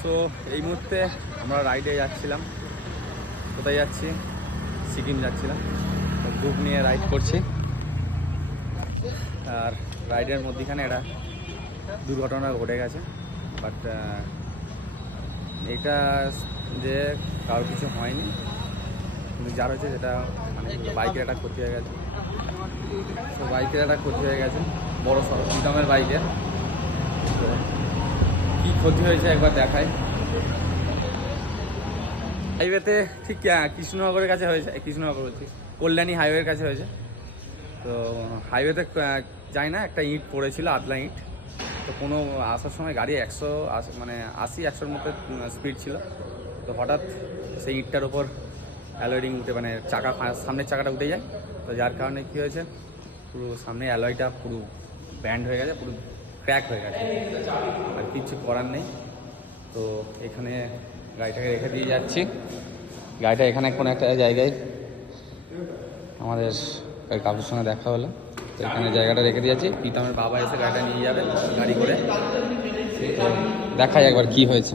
So এই মুহূর্তে আমরা রাইডে যাচ্ছিলাম। কোথায় যাচ্ছি? সিকিম যাচ্ছিলাম। গ্রুপ নিয়ে রাইড করছি। আর রাইডের মধ্যেখানে একটা দুর্ঘটনা ঘটে গেছে। বাট এটা যে কারোর কিছু হয়নি, কিন্তু যার হয়েছে যেটা মানে বাইকের একটা ক্ষতি হয়ে গেছে। তো বাইকের একটা ক্ষতি হয়ে গেছে বড় সড়ো প্রীতমের বাইকের। তো কী ক্ষতি হয়েছে একবার দেখায়। হাইওয়েতে ঠিক কৃষ্ণনগরের কাছে হয়েছে, কৃষ্ণনগর বলছি, কল্যাণী হাইওয়ের কাছে হয়েছে। তো হাইওয়েতে যাই না, একটা ইঁট পড়েছিল, আদলা ইঁট। তো কোনো আসার সময় গাড়ি 80-100-র মধ্যে স্পিড ছিল। তো হঠাৎ সেই ইঁটটার ওপর অ্যালয় উঠে মানে সামনের চাকাটা উঠে যায়। তো যার কারণে কী হয়েছে, পুরো সামনে অ্যালয়টা পুরো ব্যান্ড হয়ে গেছে, পুরো ক্র্যাক হয়ে গেছে। আর কিছু করার নেই। তো এখানে গাড়িটাকে রেখে দিয়ে যাচ্ছি। গাড়িটা এখানে কোনো একটা জায়গায় আমাদের কাকুর সঙ্গে দেখা হলো। তো এখানে জায়গাটা রেখে দিয়ে যাচ্ছি। প্রীতমের বাবা এসে গাড়িটা নিয়ে যাবে গাড়ি করে। তো দেখাই একবার কি হয়েছে।